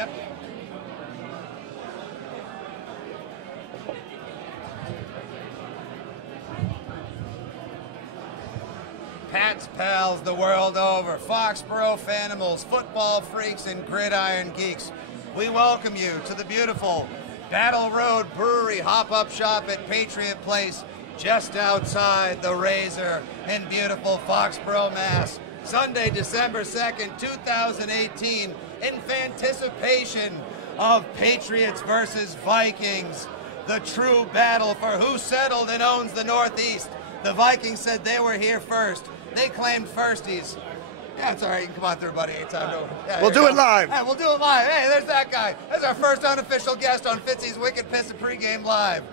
Yep. Pat's pals the world over, Foxborough fanimals, football freaks, and gridiron geeks. We welcome you to the beautiful Battle Road Brewery hop-up shop at Patriot Place, just outside the Razor in beautiful Foxborough, Mass. Sunday, December 2nd, 2018, in anticipation of Patriots versus Vikings, the true battle for who settled and owns the Northeast. The Vikings said they were here first. They claimed firsties. Yeah, it's all right. You can come on through, buddy. Anytime. Yeah, we'll do it live. Yeah, we'll do it live. Hey, there's that guy. That's our first unofficial guest on Fitzy's Wicked Piss of Pregame Live.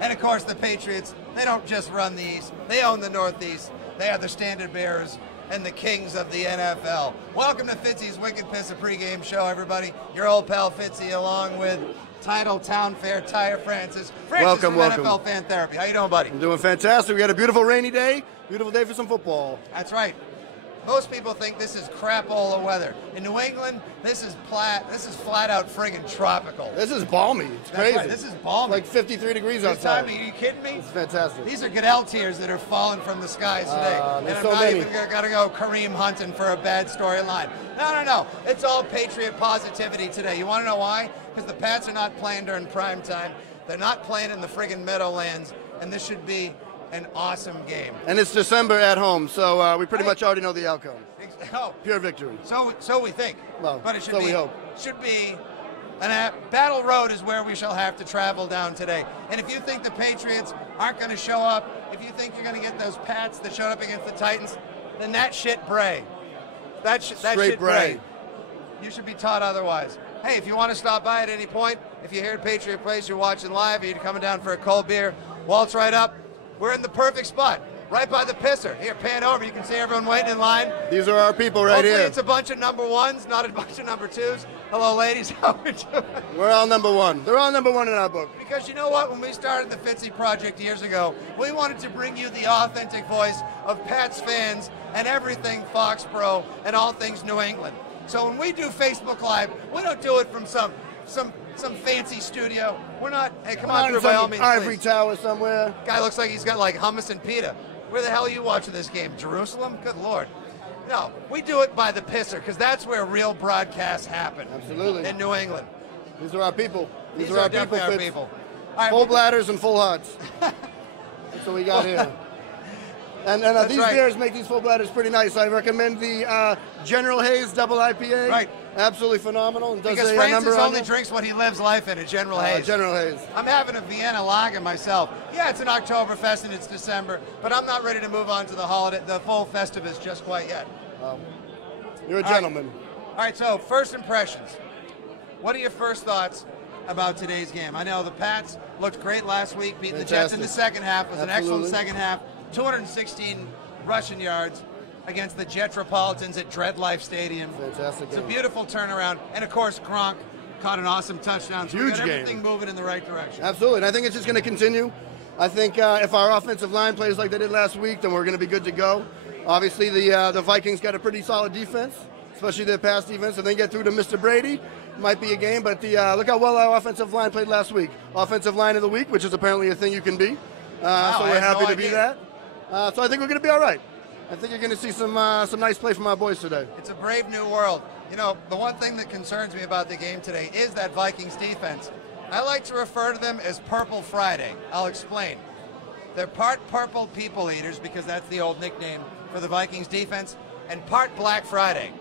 And, of course, the Patriots, they don't just run the East. They own the Northeast. They are the standard bearers and the kings of the NFL. Welcome to Fitzy's Wicked Piss of Pregame show, everybody. Your old pal Fitzy, along with Title Town Fair Tyre Francis. Welcome. NFL Fan Therapy. How you doing, buddy? I'm doing fantastic. We had a beautiful rainy day. Beautiful day for some football. That's right. Most people think this is crapola weather. In New England, this is flat out friggin' tropical. This is balmy. It's crazy. Right. This is balmy. It's like 53 degrees outside. Are you kidding me? It's fantastic. These are Goodell tears that are falling from the skies today. And I'm not even gonna go Kareem hunting for a bad storyline. No. It's all Patriot positivity today. You wanna know why? Because the Pats are not playing during prime time. They're not playing in the friggin' Meadowlands, and this should be an awesome game. And it's December at home, so we pretty much already know the outcome. Oh, pure victory. So we think. Well, but it should so be. We hope. Should be. And Battle Road is where we shall have to travel down today. And if you think the Patriots aren't going to show up, if you think you're going to get those Pats that showed up against the Titans, then that shit bray. That shit bray. You should be taught otherwise. Hey, if you want to stop by at any point, if you're here at Patriot Place, you're watching live, or you're coming down for a cold beer, waltz right up. We're in the perfect spot, right by the pisser. Here, pan over. You can see everyone waiting in line. These are our people right here. It's a bunch of number ones, not a bunch of number twos. Hello, ladies. How are you doing? We're all number one. They're all number one in our book. Because you know what? When we started the Fitzy Project years ago, we wanted to bring you the authentic voice of Pats fans and everything Foxborough and all things New England. So when we do Facebook Live, we don't do it from some fancy studio. We're not, hey, come on through by all means, Ivory please. Tower somewhere. Guy looks like he's got like hummus and pita. Where the hell are you watching this game? Jerusalem? Good Lord. No, we do it by the pisser, because that's where real broadcasts happen. Absolutely. In New England. These are our people. These are definitely our people. All right, full bladders and full hearts. That's what we got here. And these beers make these full bladders pretty nice. I recommend the General Hayes Double IPA. Right. Absolutely phenomenal. And because Francis only drinks what he lives life in, at General Hayes. General Hayes. I'm having a Vienna Lager myself. Yeah, it's an Oktoberfest and it's December, but I'm not ready to move on to the holiday, the full Festivus just quite yet. You're a gentleman. All right, so first impressions. What are your first thoughts about today's game? I know the Pats looked great last week, beating the Jets in the second half. It was an excellent second half. 216 rushing yards against the Jetropolitans at Dread Life Stadium. Fantastic game. It's a beautiful turnaround. And, of course, Gronk caught an awesome touchdown. So Huge we got game. everything moving in the right direction. Absolutely. And I think it's just going to continue. I think if our offensive line plays like they did last week, then we're going to be good to go. Obviously, the Vikings got a pretty solid defense, especially their pass defense. If they get through to Mr. Brady, might be a game. But look how well our offensive line played last week. Offensive line of the week, which is apparently a thing you can be. Wow, so we're happy to be that. So I think we're going to be all right. I think you're going to see some nice play from our boys today. It's a brave new world. You know, the one thing that concerns me about the game today is that Vikings defense. I like to refer to them as Purple Friday. I'll explain. They're part purple people eaters, because that's the old nickname for the Vikings defense, and part Black Friday.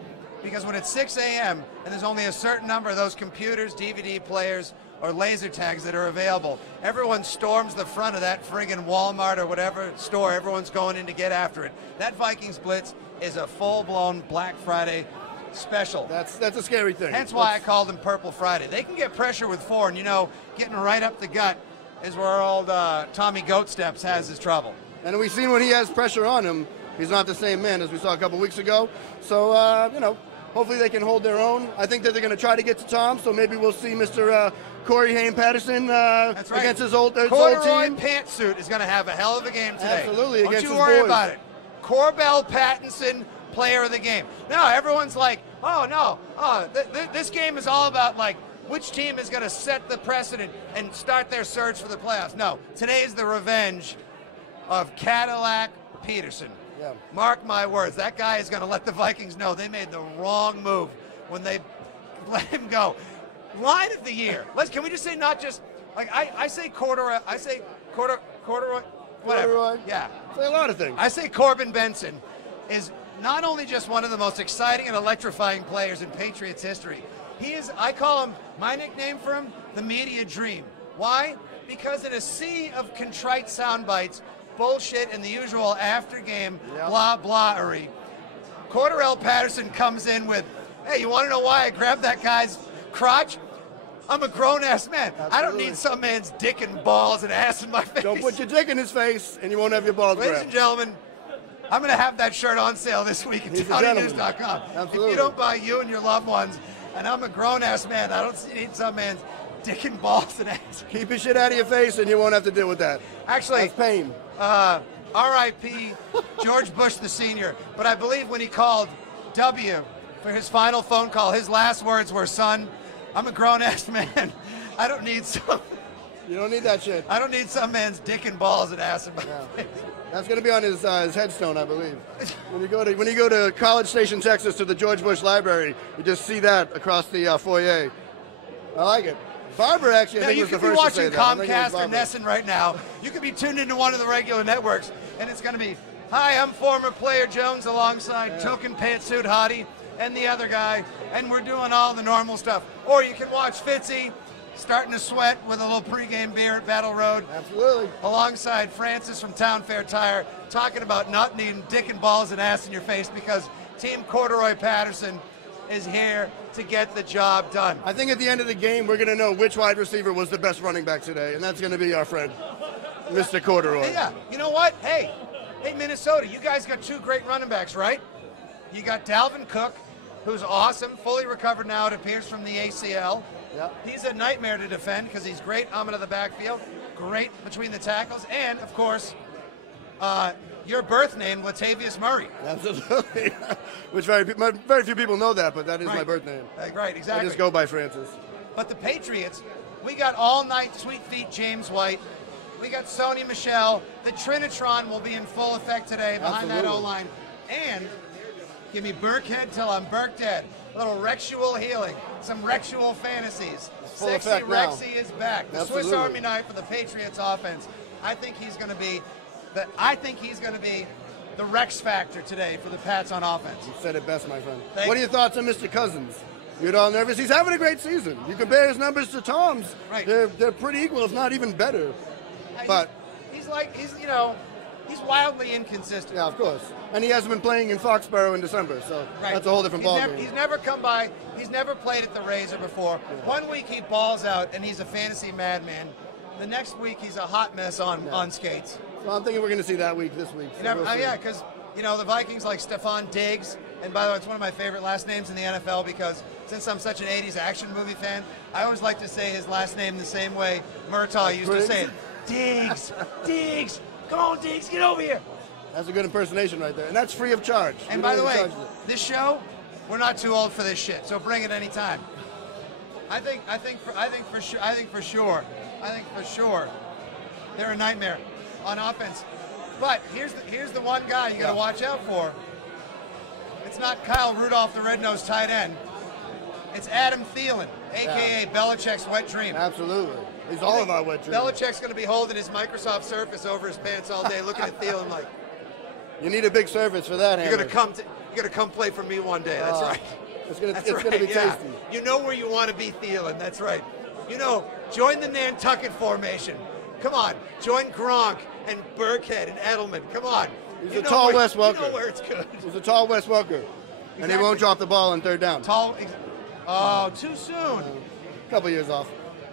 Because when it's 6 a.m. and there's only a certain number of those computers, DVD players, or laser tags that are available, everyone storms the front of that friggin' Walmart or whatever store everyone's going in to get after it. That Vikings blitz is a full-blown Black Friday special. That's a scary thing. Hence why I call them Purple Friday. They can get pressure with 4, and you know, getting right up the gut is where old Tommy Goat Steps has his trouble. And we've seen when he has pressure on him, he's not the same man as we saw a couple weeks ago. So, you know, hopefully they can hold their own. I think that they're going to try to get to Tom, so maybe we'll see Mr. Corey Haim-Patterson against his old team. Corduroy pantsuit is going to have a hell of a game today. Absolutely, against his boys. Don't you worry about it. Corbell Pattinson, player of the game. Now, everyone's like, Oh, no. Oh, this game is all about, like, which team is going to set the precedent and start their surge for the playoffs. No, today is the revenge of Cadillac Peterson. Yeah. Mark my words, that guy is going to let the Vikings know they made the wrong move when they let him go. Line of the year. Can we just say not just, like, I say corduroy, corduroy, whatever. Corduroy. Yeah. Say a lot of things. I say Corbin Benson is not only just one of the most exciting and electrifying players in Patriots history, he is, I call him, my nickname for him, the media dream. Why? Because in a sea of contrite sound bites, bullshit, and the usual after-game blah-blah-ery, Cordarrelle Patterson comes in with, hey, you want to know why I grabbed that guy's crotch? I'm a grown-ass man. Absolutely. I don't need some man's dick and balls and ass in my face. Don't put your dick in his face, and you won't have your balls Ladies grabbed. and gentlemen, I'm going to have that shirt on sale this week at TonyNews.com. If you don't buy you and your loved ones, and I'm a grown-ass man, I don't need some man's dick and balls and ass. Keep your shit out of your face, and you won't have to deal with that. Actually, that's pain. R.I.P. George Bush the Senior. But I believe when he called W for his final phone call, his last words were, son, I'm a grown-ass man. I don't need some... You don't need that shit. I don't need some man's dick and balls and ass in my face. That's going to be on his headstone, I believe. When you go to College Station, Texas, to the George Bush Library, you just see that across the foyer. I like it. Barbara actually, I think, was the first to say that. You could be watching Comcast or Nesson right now. You could be tuned into one of the regular networks, and it's going to be, hi, I'm former player Jones alongside token pantsuit hottie and the other guy, and we're doing all the normal stuff. Or you can watch Fitzy starting to sweat with a little pregame beer at Battle Road. Absolutely. Alongside Francis from Town Fair Tire, talking about not needing dick and balls and ass in your face because Team Corduroy Patterson is here to get the job done. I think at the end of the game, we're going to know which wide receiver was the best running back today, and that's going to be our friend, Mr. Corduroy. Yeah, you know what? Hey, Minnesota, you guys got two great running backs, right? You got Dalvin Cook, who's awesome, fully recovered now, it appears, from the ACL. Yep. He's a nightmare to defend because he's great out of the backfield, great between the tackles, and, of course, your birth name, Latavius Murray. Absolutely. Which very few people know that, but that is my birth name. Right, exactly. I just go by Francis. But the Patriots, we got all-night sweet feet James White. We got Sony Michel. The Trinitron will be in full effect today behind that O-line. And give me Burkhead till I'm Burke dead. A little Rexual healing, some Rexual fantasies. Sexy Rexy is back. The Absolutely. Swiss Army knife for the Patriots offense. I think he's going to be the Rex factor today for the Pats on offense. You said it best, my friend. What are your thoughts on Mr. Cousins? You're all nervous. He's having a great season. You compare his numbers to Tom's. Right. They're pretty equal, if not even better. But he's wildly inconsistent. Yeah, of course. And he hasn't been playing in Foxborough in December, so that's a whole different ballgame. He's never come by. He's never played at the Razor before. Yeah. 1 week he balls out and he's a fantasy madman. The next week he's a hot mess on skates. Well, I'm thinking we're going to see that this week. So yeah, because the Vikings like Stephon Diggs, and by the way, it's one of my favorite last names in the NFL because since I'm such an 80s action movie fan, I always like to say his last name the same way Murtaugh used to say it. Diggs, Diggs, come on Diggs, get over here. That's a good impersonation right there, and that's free of charge. And by the way, this show, we're not too old for this shit, so bring it anytime. I think for sure, they're a nightmare on offense. But here's the one guy you got to watch out for. It's not Kyle Rudolph, the red-nosed tight end. It's Adam Thielen, a.k.a. Belichick's wet dream. Absolutely. He's all of our wet dreams. Belichick's going to be holding his Microsoft Surface over his pants all day, looking at Thielen like, you need a big service for that. You're gonna come play for me one day. That's right. It's gonna be tasty. You know where you want to be, Thielen. That's right. Join the Nantucket formation. Come on, join Gronk and Burkhead and Edelman. Come on. He's a tall Wes Welker. You know where it's good. He's a tall Wes Welker, and he won't drop the ball on third down. Too soon. A couple years off.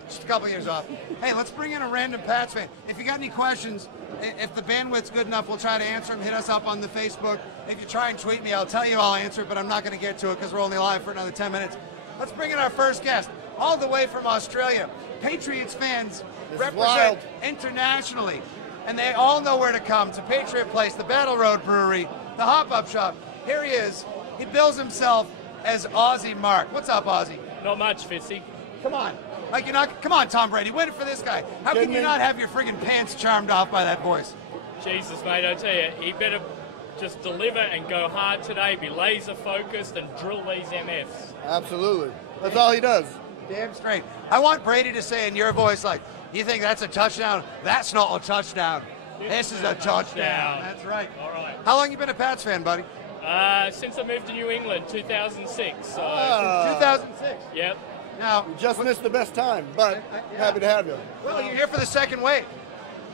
Just a couple years off. Hey, let's bring in a random Pats fan. If you got any questions, if the bandwidth's good enough, we'll try to answer them. Hit us up on the Facebook. If you try and tweet me, I'll tell you I'll answer it, but I'm not going to get to it because we're only live for another 10 minutes. Let's bring in our first guest, all the way from Australia. Patriots fans represent internationally, and they all know where to come to Patriot Place, the Battle Road Brewery, the Hop-Up Shop. Here he is. He bills himself as Aussie Mark. What's up, Aussie? Not much, Fitzy. Come on. Like you're not. Come on, Tom Brady. Win it for this guy. How can you not have your friggin' pants charmed off by that voice? Jesus, mate, I tell you, he better just deliver and go hard today, be laser focused and drill these MFs. Absolutely. That's all he does. Damn straight. I want Brady to say in your voice, like, you think that's a touchdown? That's not a touchdown. This is a touchdown. That's right. All right. How long you been a Pats fan, buddy? Since I moved to New England, 2006. So, 2006. Yep. Now, You just missed the best time, but happy to have you. well, you're here for the second wave.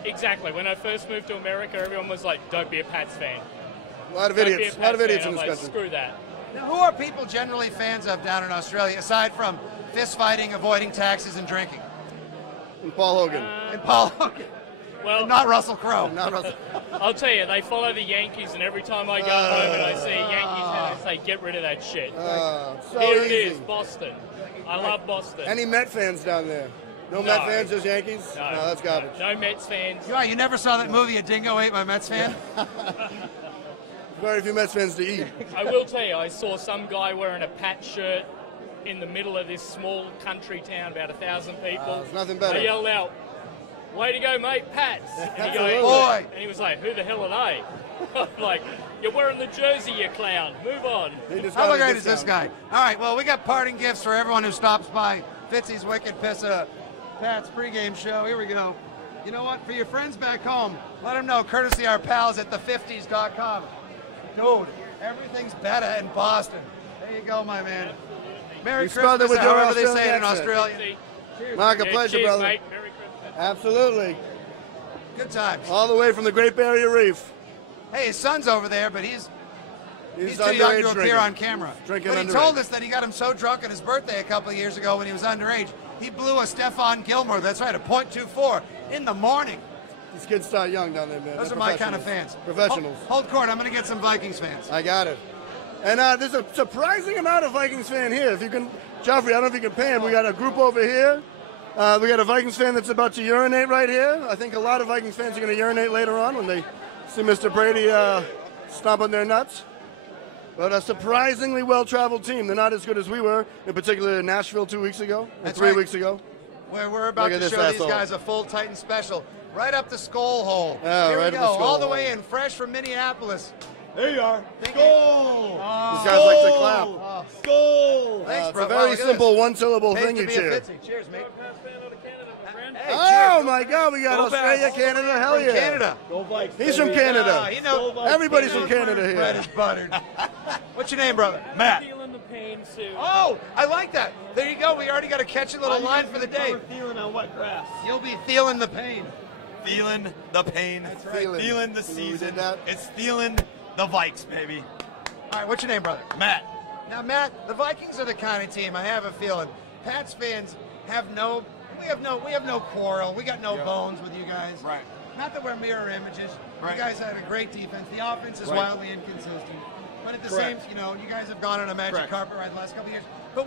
Exactly. When I first moved to America, everyone was like, don't be a Pats fan. A lot of Don't be idiots. a A lot of Pats idiots fan. in I'm this like, country. screw that. Now, who are people generally fans of down in Australia, aside from fist fighting, avoiding taxes, and drinking? And Paul Hogan. And Paul Hogan. Well, Not Russell Crowe. Not Russell. I'll tell you, they follow the Yankees, and every time I go home and I see a Yankees hat, I say, get rid of that shit. So Here easy. it is, Boston. I love Boston. Any Met fans down there? No Met fans, just Yankees? No, that's garbage. No Mets fans. You never saw that movie, A Dingo Ate My Mets Fan? Very few Mets fans to eat. I will tell you, I saw some guy wearing a Pat shirt in the middle of this small country town, about 1,000 people. There's nothing better. I yelled out, way to go, mate, Pats. And he, Absolutely. Boy. and he was like, who the hell are they? I'm like, you're wearing the jersey, you clown. Move on. He just How got a great is this discount. guy? All right, well, we got parting gifts for everyone who stops by Fitzy's Wicked Pissa Pat's pregame show. Here we go. You know what? For your friends back home, let them know, courtesy our pals at the50s.com. Dude, everything's better in Boston. There you go, my man. Merry You spelled it Christmas, with your however they say it Australian in accent. Australia. See? Mark, a Yeah, pleasure, cheers, brother. mate. Merry Christmas. Absolutely. Good times. All the way from the Great Barrier Reef. Hey, his son's over there, but he's He's too young to underage appear drinking. on camera. Drinking But he underage. told us that he got him so drunk at his birthday a couple of years ago when he was underage, he blew a Stephon Gilmore, that's right, a .24 in the morning. These kids start young down there, man. Those They're are my kind of professionals. fans. Professionals. Hold court, I'm going to get some Vikings fans. I got it. And there's a surprising amount of Vikings fan here. If you can, Joffrey, I don't know if you can pan. We got a group over here. We got a Vikings fan that's about to urinate right here. I think a lot of Vikings fans are going to urinate later on when they see Mr. Brady stomp on their nuts. But a surprisingly well-traveled team. They're not as good as we were, in particular in Nashville 2 weeks ago, or That's 3 right. weeks ago. Where we're about Look at to this show these asshole. guys a full Titan special. Right up the skull hole. Oh, Here right we up go, the skull all the hole. way in, fresh from Minneapolis. There you are. Thank Goal! These guys like to clap. Goal! Thanks, It's bro. a very Wow, look at simple this. one-syllable Pays thing to you be a cheer. Fitzy. Cheers, mate. Hey, Oh, cheers. my God, we got Go Australia, Pats. Canada, hell From yeah. Canada. Go Vikes. He's from baby. Canada. You know, Everybody's he from knows Canada where bread here. is buttered. What's your name, brother? Matt. Feeling the pain, Sue. Oh, I like that. There you go. We already got a catchy little line for the day. Feeling on wet grass. You'll be feeling the pain. Feeling the pain. That's right. Feeling the We season. did that. It's feeling the Vikes, baby. All right, what's your name, brother? Matt. Now, Matt, the Vikings are the kind of team, I have a feeling, Pats fans have no quarrel. We got no bones with you guys. Right. Not that we're mirror images. Right. You guys had a great defense. The offense is Right. wildly inconsistent. But at the Correct. same, you guys have gone on a magic Correct. carpet ride the last couple of years. But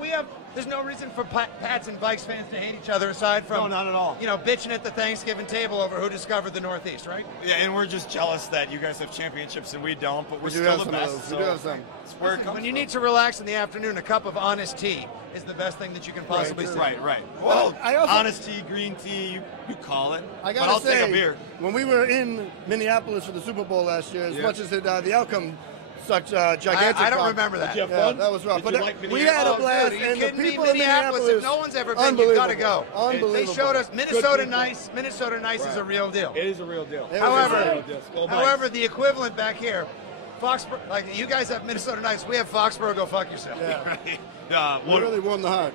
there's no reason for Pats and Vikes fans to hate each other aside from, No, not at all. Bitching at the Thanksgiving table over who discovered the Northeast, right? Yeah, and we're just jealous that you guys have championships and we don't, but we're We do still have the some of best. those. So We do have some. it's where it comes When you from. need to relax in the afternoon, a cup of honest tea is the best thing that you can possibly say. Right. Well, I also- honest tea, green tea, you call it. I but gotta I'll say, take a beer. when we were in Minneapolis for the Super Bowl last year, as much as the outcome such gigantic. I don't pop- remember that. Did you have Yeah, fun? that was rough. Did But you like we had a Oh, blast, dude, are you and the kidding me? people in Minneapolis, Minneapolis. if no one's ever been, you gotta go. Unbelievable. They showed us Minnesota Good people. nice. Minnesota nice is a real deal. It is a real deal. It was However, a real deal. Go Vikes. however, the equivalent back here, Foxborough, like you guys have Minnesota nice, we have Foxborough. Go fuck yourself. Yeah. We really warmed the heart.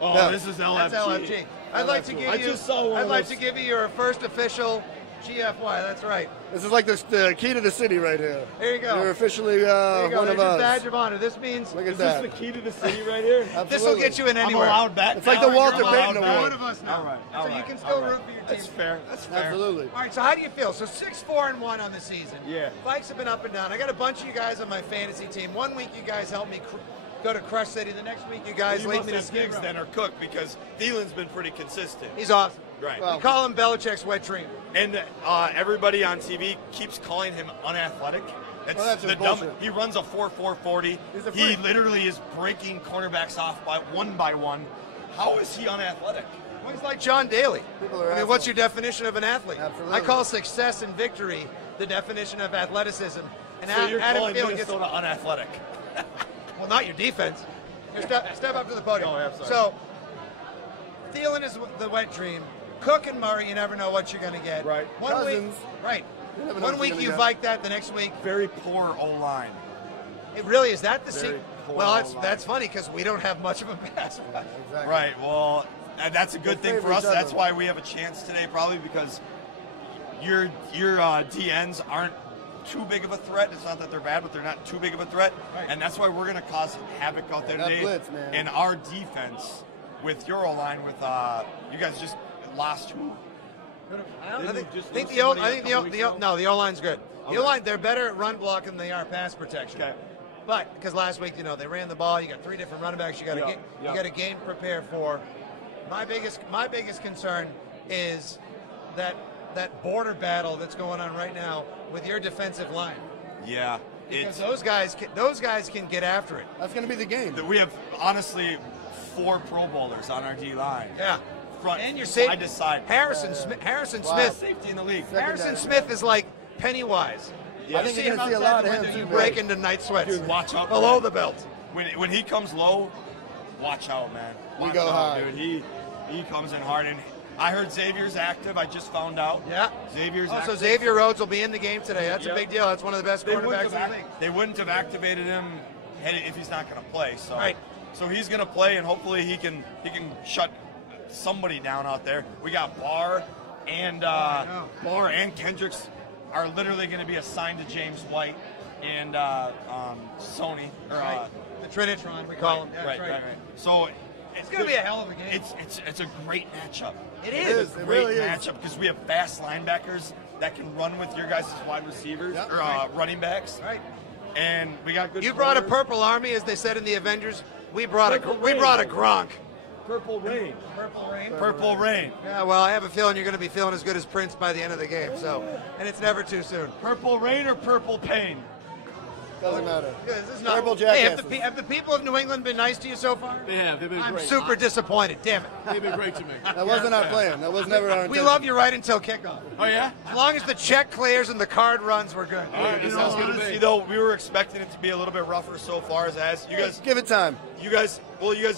Oh, Yeah. this is LFG. That's LFG. I'd like to give I you. just saw one I'd of like those. to give you your first official GFY. That's right. This is like the key to the city right here. Here you go. You're officially There you go. one There's of your us. badge of honor. This means Look at Is this that. the key to the city right here? this will get you in I'm anywhere. allowed back. It's like now? the Walter You're Payton allowed Award. One of us now. All right. So you can still root for your team. That's fair. That's fair. Absolutely. All right, so how do you feel? So 6-4-1 on the season. Yeah. Vikes have been up and down. I got a bunch of you guys on my fantasy team. 1 week you guys helped me go to Crush City. The next week you guys You lead must me to have Skid gigs Row. then are cooked because Thielen's been pretty consistent. He's awesome. Right. Well, We call him Belichick's wet dream. And everybody on TV keeps calling him unathletic. It's that's the just dumb. bullshit. He runs a 4.40. He's a He freak. literally is breaking cornerbacks off by one. How is he unathletic? Well, he's like John Daly. People are I mean, what's assholes. your definition of an athlete? Absolutely. I call success and victory the definition of athleticism. And So you're Adam calling Thielen Minnesota unathletic? well, not your defense. Here, step up to the podium. Oh, I'm sorry. So, Thielen is the wet dream. Cook and Murray, you never know what you're going to get. Right. One Cousins. week, right. You never know One what week you're you gonna Vike that, the next week. Very poor O-line. It really is that the Very secret. poor Well, O-line. that's funny because we don't have much of a pass rush. Exactly. Right. Well, that's a good They thing for favor us. each That's other. why we have a chance today, probably because your DNs aren't too big of a threat. It's not that they're bad, but they're not too big of a threat, Right. and that's why we're going to cause havoc out there That today. blitz, man. And our defense with your O-line, with you guys just lost who? I think the O-line's good. The O-line, they're better at run block than they are pass protection. Okay. But because last week, they ran the ball. You got 3 different running backs. You got a game prepared for. My biggest concern is that border battle that's going on right now with your defensive line. Yeah. Because those guys can get after it. That's going to be the game. We have honestly 4 Pro Bowlers on our D line. Yeah. Front, And you're side to side. Harrison Smith. Safety in the league. Harrison Smith is like Pennywise. I think you're going to see a lot of him, too. You man. break into night sweats. Dude, watch out. Below man. the belt. When he comes low, watch out, man. We Watch go out, high. dude. He comes in hard, and I heard Xavier's active. I just found out. Yeah. Xavier's Oh, so active. Xavier Rhodes will be in the game today. That's a Yep. big deal. That's one of the best They wouldn't, quarterbacks in have the league. they wouldn't have activated him if he's not going to play. So, Right. so he's going to play, and hopefully he can shut somebody down out there. We got Barr and Kendricks are literally going to be assigned to James White and Sony. Right. The Trinitron, we call him. Yeah, Right, that's right. So It's going to be a hell of a game. it's a great matchup. It is. is. It Great really is. matchup because we have fast linebackers that can run with your guys' wide receivers Yep. or running backs, Right. and we got good. You brought a corners. purple army, as they said in the Avengers. We brought a Gronk. Purple rain. Purple rain. Purple rain. Yeah, well, I have a feeling you're going to be feeling as good as Prince by the end of the game. So, and it's never too soon. Purple rain or purple pain? Doesn't matter. This is not. Purple Hey, jackasses. have the people of New England been nice to you so far? They have. They've been I'm great. super disappointed. Damn it. They've been great to me. That wasn't our plan. That was never our We intention. love you right until kickoff. Oh, yeah? As long as the check clears and the card runs, we're good. All right, this sounds good to Honestly, me. though, we were expecting it to be a little bit rougher so far as you guys. Give it time. You guys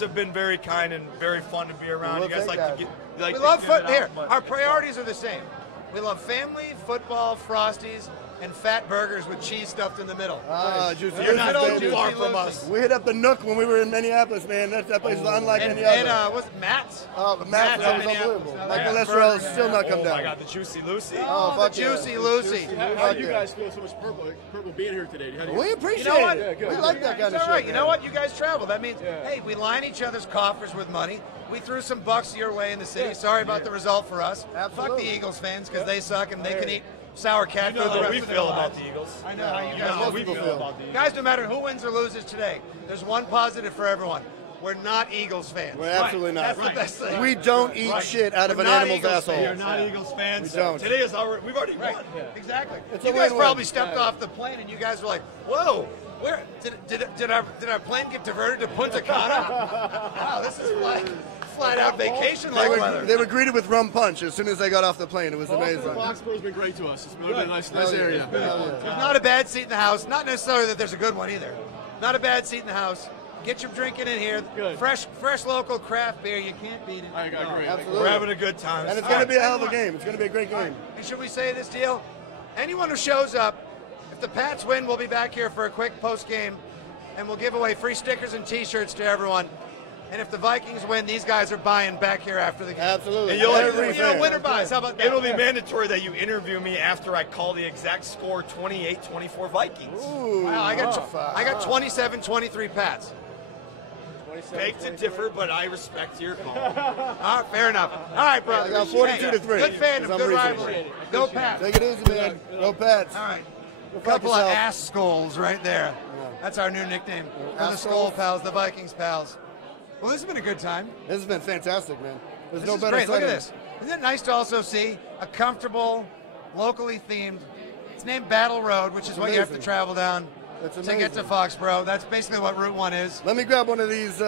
have been very kind and very fun to be around. Well, you guys thank like God. to get. You like We to love get foot. it out, Here, but- our priorities are the same. We love family, football, Frosties, and fat burgers with cheese stuffed in the middle. Juicy You're not Lucy's, too baby. far from us. We hit up the Nook when we were in Minneapolis, man. That place is unlike And, any other. and what's Matt's? But Matt, that was in unbelievable. Minneapolis. My Yeah. cholesterol has still not come Oh down. my God, the Juicy Lucy. Oh, the fuck yeah. Juicy Lucy. How do you guys feel so much purple being here today? How do you We appreciate You know what? it. Yeah, We good. like that kind It's of all shit. right. You know man. what? You guys travel. That means, Yeah. hey, we line each other's coffers with money. We threw some bucks your way in the city. Sorry about the result for us. Fuck Absolutely. the Eagles fans because they suck and they can eat sour cat You know food the how rest we of their feel lives. about the Eagles. I know how you You know guys how feel. we feel about the Eagles. Guys, no matter who wins or loses today, there's one positive for everyone. We're not Eagles fans. We're absolutely not. That's the best thing. We don't eat shit out of We're an not animal's Eagles asshole. fans. We are not Eagles fans. We don't. Today is we've already Right. won. Exactly. It's You a guys win-win. probably stepped off the plane and you guys were like, "Whoa, where did our plane get diverted to Punta Cana?" Wow, this is flat out vacation like weather. They were greeted with rum punch as soon as they got off the plane. It was amazing. Foxborough's been great to us. It's been a nice Hell yeah. area. Hell yeah. There's not a bad seat in the house. Not necessarily that there's a good one either. Not a bad seat in the house. Get your drinking in here. Good. Fresh local craft beer. You can't beat it. I agree. Absolutely. We're having a good time. And it's going to be a hell of a game. It's going to be a great game. And should we say this deal? Anyone who shows up, if the Pats win, we'll be back here for a quick post game, and we'll give away free stickers and T-shirts to everyone. And if the Vikings win, these guys are buying back here after the game. Absolutely. And you'll- Every You know, fan. winner buys. How about that? It'll be mandatory that you interview me after I call the exact score 28-24 Vikings. Ooh. Wow, I got 27-23 Pats. Beg to differ, but I respect your call. All right, fair enough. All right, brother. I got 42 to 3. Good fandom, Because I'm good reasonable. rivalry. Go Pats. Take it easy, man. Go Pats. All right. Go A fuck couple of yourself. ass skulls right there. That's our new nickname for the Ass Skull skulls. Pals, the Vikings pals. Well, this has been a good time. This has been fantastic, man. There's This no is better great. Look at setting. this. Isn't it nice to also see a comfortable, locally themed It's named Battle Road, which is what you have to amazing. travel down That's to amazing. get to Foxborough. That's basically what Route 1 is. Let me grab one of these.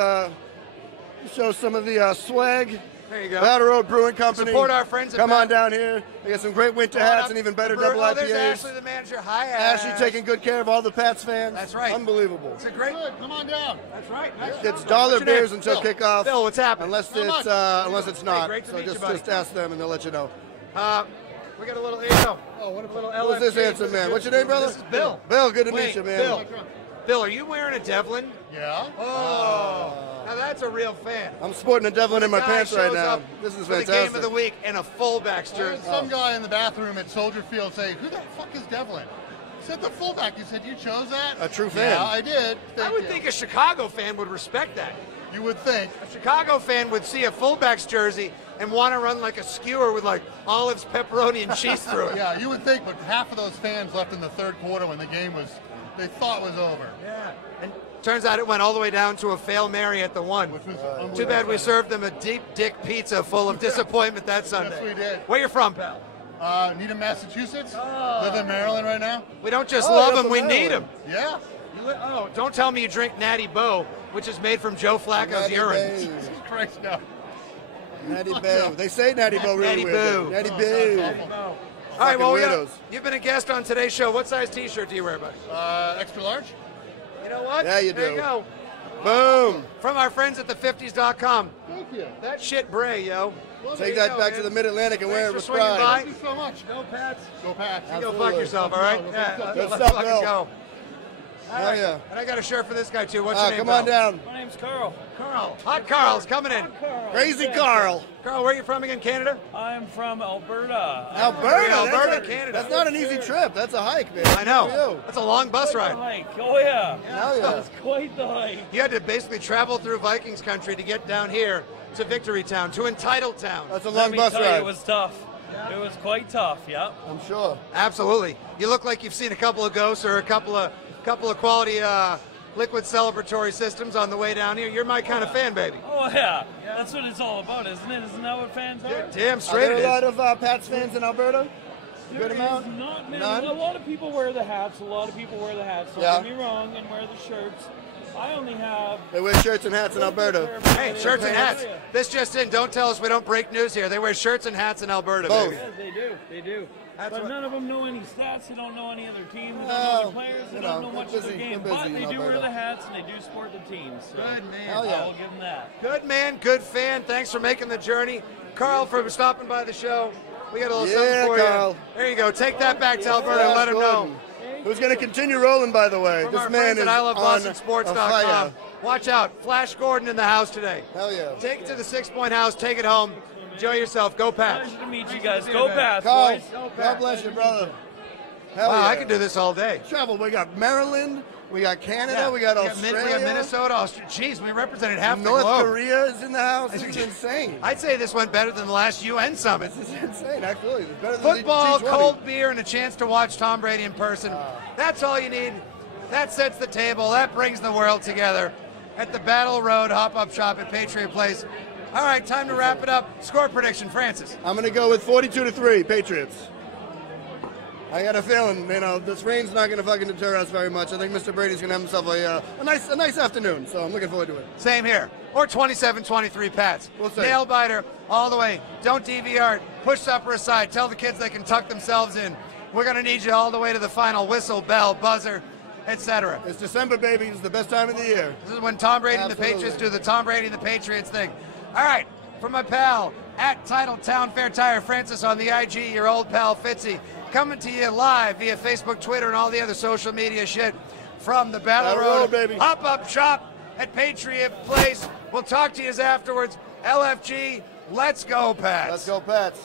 Show some of the swag. There you go. Battle Road Brewing Company. Support our friends at Come on down here. They got some great winter Come on hats up. and even better Oh, double there's IPAs. Ashley, the manager. Hi, Ashley Ash. taking good care of all the Pats fans. That's right. Unbelievable. It's a great. Come on down. That's right. It's dollar What's your name? beers until Bill. kickoff. Bill, what's happening? Unless it's Hey, not. great to So meet you, just buddy. ask them and they'll let you know. We got a little. Here you go. Oh, what a little Who's this LFG. handsome man? What's your name, brother? This is Bill. Bill, good to Wait, meet you, man. Bill. Bill, are you wearing a Devlin? Yeah. Oh, now that's a real fan. I'm sporting a Devlin in my Guy pants right shows now. up This is for the fantastic. game of the week in a fullback's I jersey. heard some guy in the bathroom at Soldier Field say, "Who the fuck is Devlin?" I said, "The fullback." You said, "You chose that?" A true fan. Yeah, I did. I Thank would you. think a Chicago fan would respect that. You would think. A Chicago fan would see a fullback's jersey and want to run like a skewer with like olives, pepperoni, and cheese through it. Yeah, you would think, but half of those fans left in the third quarter when the game they thought was over. Yeah. And turns out it went all the way down to a Fail Mary at the one. Which was Too unbelievable. bad we served them a deep dick pizza full of disappointment that Sunday. we did. Where you from, pal? Needham, Massachusetts. Live in Maryland right now. We don't just Oh, love you're them, we from need Maryland. them. Yeah. Oh, don't tell me you drink Natty Boh, which is made from Joe Flacco's Natty urine. Boh. Christ, no. Natty Boh. They say Natty Boh really Natty weird. Boo. Natty Boo. All right, well, weirdos. you've been a guest on today's show. What size T-shirt do you wear, buddy? Extra large. You know what? Yeah, you There do. you go. Boom. From our friends at the50s.com. Thank you. That shit bray, yo. Take you that go, back man. to the Mid-Atlantic and wear it Thanks with for swinging pride. Thank you so much. Go Pats. Go Pats. You go Absolutely. fuck yourself, all right? Yeah, Good let's stuff, fucking Bill. go. All right. yeah. And I got a shirt for this guy, too. What's your name, Come on Bill? down. My name's Carl. Carl. Hot Carl's coming in. Crazy Carl. Carl, where are you from again, Canada? I'm from Alberta. Alberta. Alberta, Canada. That's not an easy trip. That's a hike, man. I know. Good for you. That's a long bus Quite the ride. hike. Oh yeah. Hell yeah. That's quite the hike. You had to basically travel through Vikings country to get down here to Victory Town, to Entitled Town. That's a Let long me bus tell you, ride. it was tough. It was quite tough. Yep. I'm sure. Absolutely. You look like you've seen a couple of ghosts or a couple of quality liquid celebratory systems on the way down here. You're my kind of fan, baby. Oh yeah. That's what it's all about, isn't it? Isn't that what fans are? Damn Are straight there it a lot is. of Pats fans in Alberta? There Good is amount? not many. None? A lot of people wear the hats. Don't Yeah. get me wrong, and wear the shirts. I only have. They wear shirts and hats in Alberta. Hey, shirts and hats. This just in. Don't tell us we don't break news here. They wear shirts and hats in Alberta, Both. baby. Yes, they do. They do. That's But what- none of them know any stats. They don't know any other teams. They don't Well, know other players. They you don't know, know much they're of their busy- game. they're busy But in they do wear Alberta. the hats and they do support the teams. So Good man. Hell yeah. I'll give them that. Good man, good fan. Thanks for making the journey. Carl, for stopping by the show. We got a little Yeah, something for Carl. you. There you go. Take that back to Alberta and let him know. Gordon, who's going to continue rolling, by the way. From This our man friends is at on a ILoveBostonSports.com. fire. Watch out. Flash Gordon in the house today. Hell yeah. Take it to the 6-point house. Take it home. Enjoy yourself. Go Pats. Pleasure to meet you guys. Go Pats, Carl, boys. God bless you, brother. Hell Wow, yeah. I could do this all day. Travel. We got Maryland. We got Canada. We got Australia. We got Minnesota. Jeez, we represented half North the globe. Korea is in the house. This is insane. I'd say this went better than the last UN summit. This is insane, actually. It's better than Football, the G20. cold beer, and a chance to watch Tom Brady in person. That's all you need. That sets the table. That brings the world together at the Battle Road Hop-Up Shop at Patriot Place. All right, time to wrap it up. Score prediction, Francis. I'm going to go with 42-3, Patriots. I got a feeling, this rain's not going to fucking deter us very much. I think Mr. Brady's going to have himself a nice afternoon, so I'm looking forward to it. Same here. Or 27-23 Pats. We'll see. Nail biter all the way. Don't DVR it. Push supper aside. Tell the kids they can tuck themselves in. We're going to need you all the way to the final whistle, bell, buzzer, etc. It's December, baby. It's the best time of the year. This is when Tom Brady and the Absolutely. Patriots do the Tom Brady and the Patriots thing. All right, from my pal at Title Town Fair Tire, Francis on the IG, your old pal Fitzy, coming to you live via Facebook, Twitter, and all the other social media shit from the Battle Battle Road Road, baby. Hop-Up Shop at Patriot Place. We'll talk to you afterwards. LFG, let's go, Pats. Let's go, Pats.